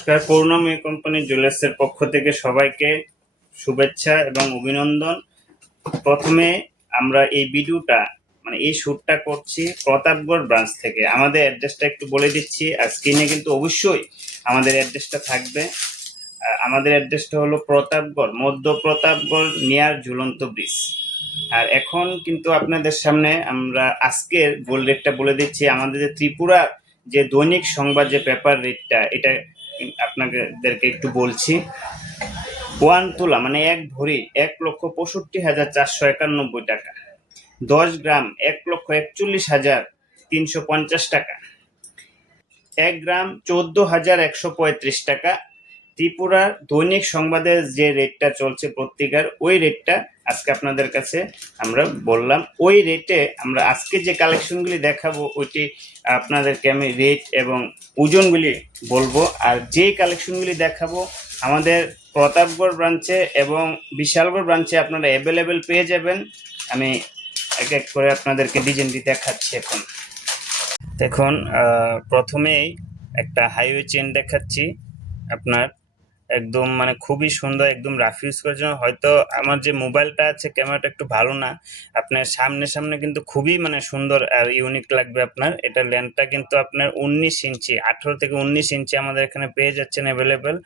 নমস্কার, করুণাময়ী কোম্পানি জুয়েলার্সের পক্ষ থেকে সবাইকে শুভেচ্ছা এবং অভিনন্দন। প্রথমে আমরা এই ভিডিওটা এই শ্যুটটা করছি প্রতাপগড় ব্রাঞ্চ থেকে। আমাদের অ্যাড্রেসটা একটু বলে দিচ্ছি, আর স্ক্রিনে কিন্তু অবশ্যই আমাদের অ্যাড্রেসটা থাকবে। আমাদের অ্যাড্রেসটা হলো প্রতাপগড়, মধ্য প্রতাপগড় নিয়ার ঝুলন্ত ব্রিজ। আর এখন কিন্তু আপনাদের সামনে আমরা আজকের গোল্ড রেটটা বলে দিচ্ছি। আমাদের যে ত্রিপুরা যে দৈনিক সংবাদ যে পেপার রেটটা, এটা আপনাদেরকে একটু বলছি। 1 তোলা এক ভরি 1,65,491 টাকা। 10 গ্রাম 1,41,350 টাকা। 1 গ্রাম 14,135 টাকা। ত্রিপুরার দৈনিক সংবাদের যে রেটটা চলছে পত্রিকার, ওই রেটটা আজকে আপনাদের কাছে আমরা বললাম। ওই রেটে আমরা আজকে যে কালেকশনগুলি দেখাবো, ওইটি আপনাদেরকে আমি রেট এবং ওজনগুলি বলবো। আর যে কালেকশনগুলি দেখাবো আমাদের প্রতাপগড় ব্রাঞ্চে এবং বিশালগড় ব্রাঞ্চে আপনারা অ্যাভেলেবেল পেয়ে যাবেন। আমি এক এক করে আপনাদেরকে ডিজাইনটি দেখাচ্ছি। এখন দেখুন, প্রথমেই একটা হাইওয়ে চেন দেখাচ্ছি আপনার, একদম খুবই সুন্দর, একদম রাফ ইউজ করার জন্য। হয়তো আমার যে মোবাইলটা আছে ক্যামেরাটা একটু ভালো না, আপনার সামনে কিন্তু খুবই সুন্দর আর ইউনিক লাগবে আপনার। এটা লেন্থটা কিন্তু আপনার 19 ইঞ্চি, 18 থেকে 19 ইঞ্চি আমাদের এখানে পেয়ে যাচ্ছেন অ্যাভেলেবেল।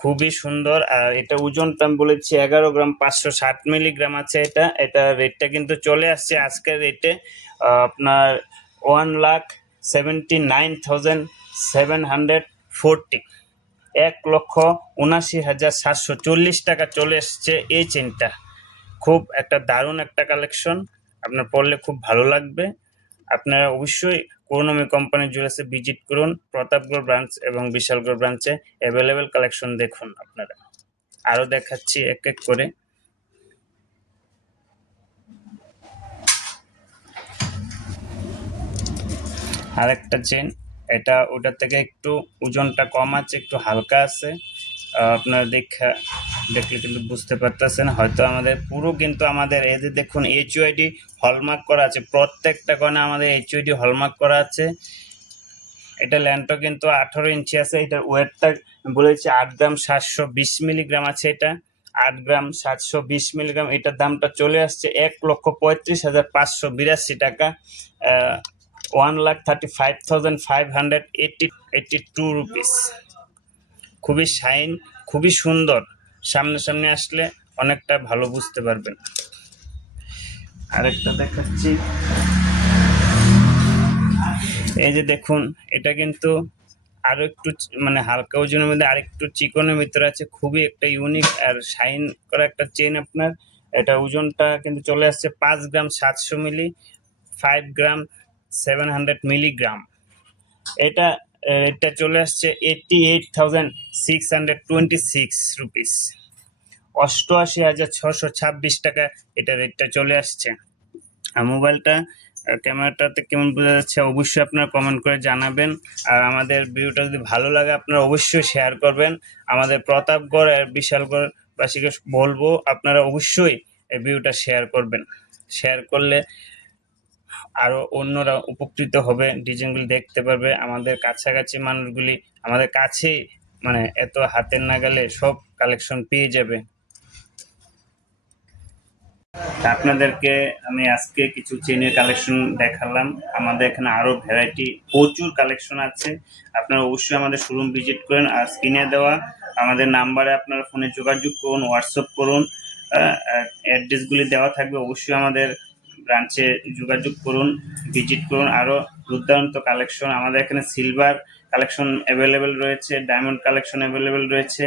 খুবই সুন্দর। আর এটা ওজনটা আমি বলেছি 11 গ্রাম 560 মিলিগ্রাম আছে। এটা রেটটা কিন্তু চলে আসছে আজকের রেটে আপনার 1,79,740, 1,79,740 টাকা চলে এসছে এই চেনটা। খুব একটা দারুণ একটা কালেকশন, আপনার পরলে খুব ভালো লাগবে। আপনারা অবশ্যই করুণাময়ী কোম্পানি জুয়েলার্সে ভিজিট করুন। প্রতাপগড় ব্রাঞ্চ এবং বিশালগড় ব্রাঞ্চে অ্যাভেলেবেল কালেকশন দেখুন আপনারা। আরও দেখাচ্ছি এক এক করে। আরেকটা চেন, এটা ওটার থেকে একটু ওজনটা কম আছে, একটু হালকা আছে। আপনারা দেখলে কিন্তু বুঝতে পারতেছেন হয়তো। আমাদের পুরো কিন্তু আমাদের এদের দেখুন এইচইউআইডি হলমার্ক করা আছে, প্রত্যেকটা গয়না আমাদের এইচইউআইডি হলমার্ক করা আছে। এটা ল্যান্ডটা কিন্তু 18 ইঞ্চি আছে। এটার ওয়েটটা বলেছি 8 গ্রাম 720 মিলিগ্রাম আছে। এটা 8 গ্রাম 720 মিলিগ্রাম। এটার দামটা চলে আসছে 1,35,582 টাকা, 1,35,582 রুপিস। খুবই শাইন, খুবই সুন্দর। সামনে আসলে অনেকটা ভালো বুঝতে পারবেন। আরেকটা দেখাচ্ছি, এই যে দেখুন, এটা কিন্তু আরো একটু হালকা ওজনের মধ্যে আরেকটু চিকনের ভিতরে আছে। খুবই একটা ইউনিক আর শাইন করা একটা চেন আপনার। এটা ওজনটা কিন্তু চলে আসছে 5 গ্রাম 700 মিলি, 5 গ্রাম 700 মিলিগ্রাম। এটা চলে আসছে 88,626 রুপিস, 88,626 টাকা এটা রেটটা চলে আসছে। আর মোবাইলটা ক্যামেরাটাতে কেমন বোঝা যাচ্ছে অবশ্যই আপনারা কমেন্ট করে জানাবেন। আর আমাদের ভিডিওটা যদি ভালো লাগে আপনারা অবশ্যই শেয়ার করবেন। আমাদের প্রতাপগড় আর বিশালগড়বাসীকে বলবো আপনারা অবশ্যই এই ভিডিওটা শেয়ার করবেন। শেয়ার করলে আরও অন্যরা উপকৃত হবে, ডিজাইনগুলি দেখতে পারবে। আমাদের কাছাকাছি মানুষগুলি আমাদের কাছেই এত হাতের নাগালে সব কালেকশন পেয়ে যাবে। আপনাদেরকে আমি আজকে কিছু চেনের কালেকশন দেখালাম। আমাদের এখানে আরো ভ্যারাইটি প্রচুর কালেকশন আছে। আপনারা অবশ্যই আমাদের শোরুম ভিজিট করেন। আর স্ক্রিনে দেওয়া আমাদের নাম্বারে আপনারা ফোনে যোগাযোগ করুন, হোয়াটসঅ্যাপ করুন, অ্যাড্রেসগুলি দেওয়া থাকবে। অবশ্যই আমাদের ব্রাঞ্চে যোগাযোগ করুন, ভিজিট করুন। আরও দুর্দান্ত কালেকশন আমাদের এখানে সিলভার কালেকশন অ্যাভেলেবেল রয়েছে, ডায়মন্ড কালেকশন অ্যাভেলেবেল রয়েছে,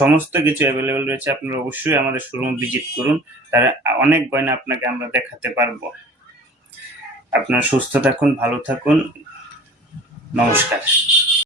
সমস্ত কিছু অ্যাভেলেবেল রয়েছে। আপনারা অবশ্যই আমাদের শোরুম ভিজিট করুন, তারা অনেক গয়না আপনাকে আমরা দেখাতে পারবো। আপনারা সুস্থ থাকুন, ভালো থাকুন, নমস্কার।